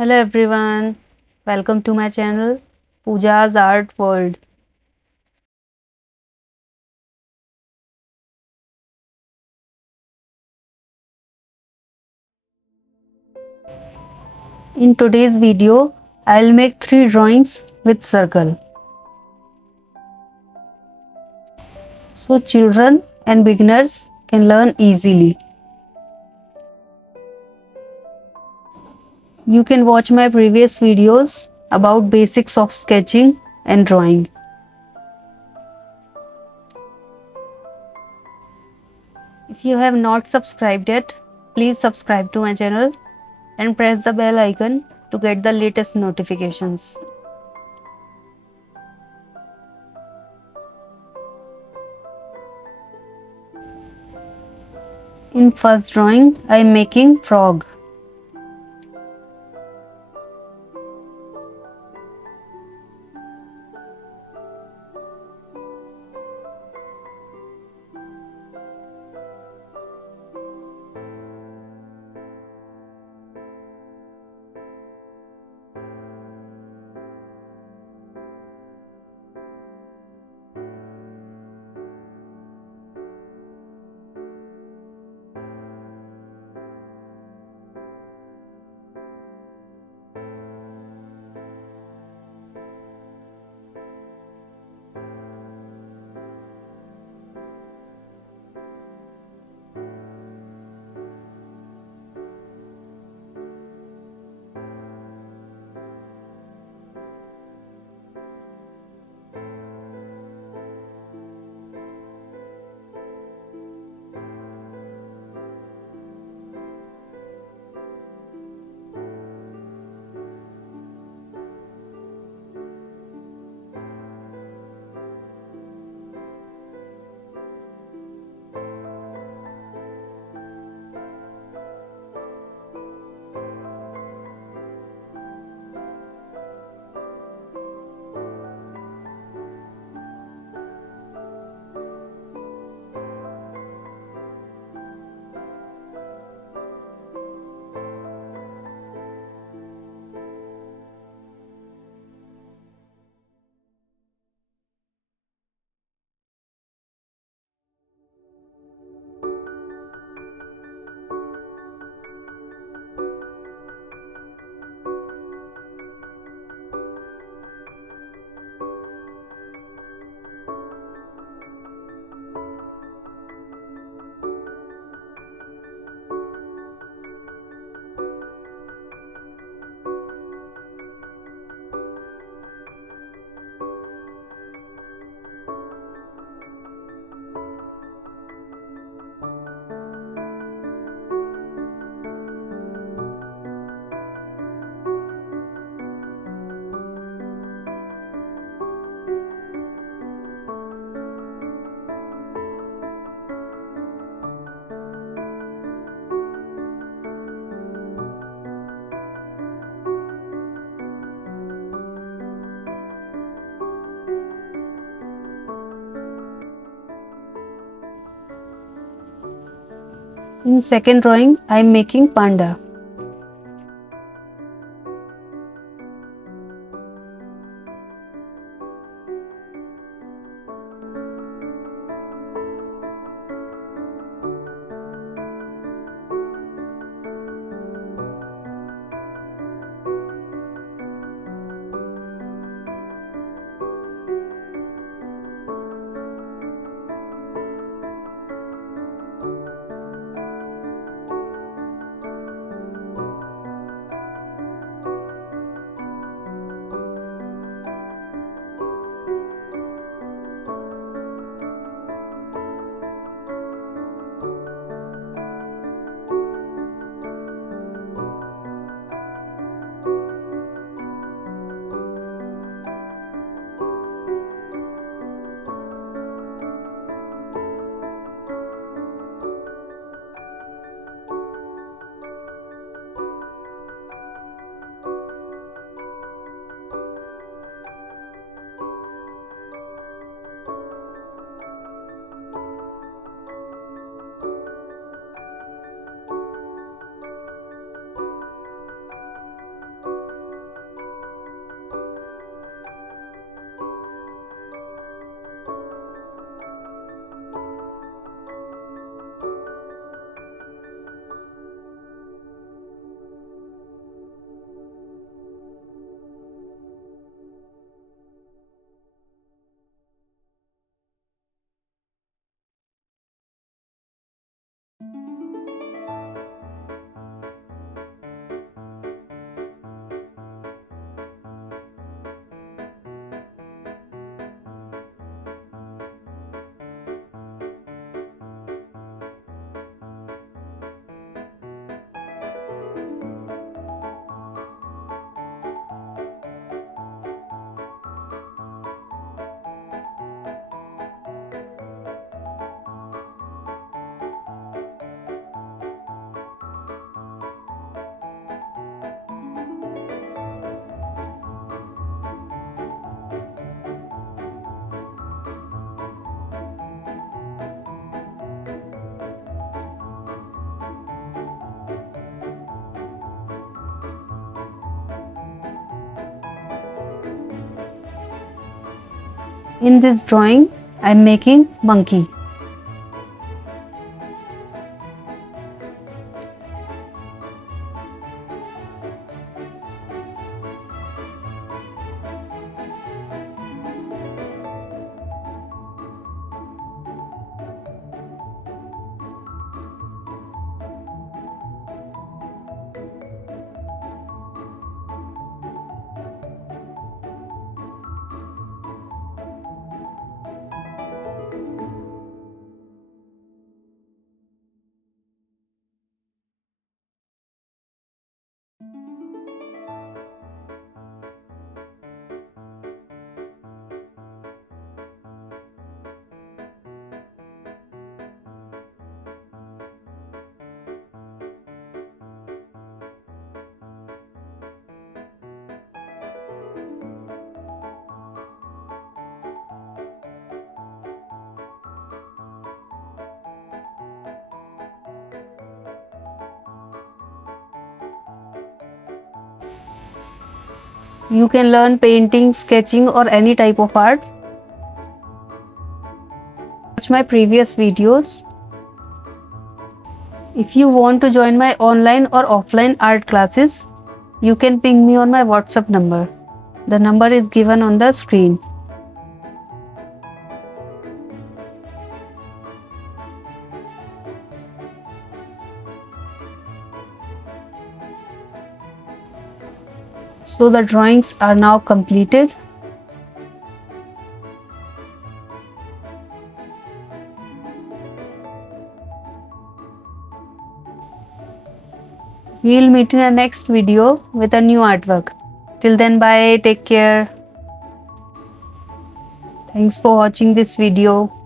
Hello everyone, welcome to my channel Pooja's Art World. In today's video, I'll make 3 drawings with circle. So children and beginners can learn easily. You can watch my previous videos about basics of sketching and drawing. If you have not subscribed yet, please subscribe to my channel and press the bell icon to get the latest notifications. In first drawing, I am making frog. In second drawing, I am making panda. In this drawing, I am making monkey. You can learn painting, sketching or any type of art. Watch my previous videos. If you want to join my online or offline art classes, you can ping me on my WhatsApp number. The number is given on the screen. So the drawings are now completed. We'll meet in a next video with a new artwork. Till then, bye, take care. Thanks for watching this video.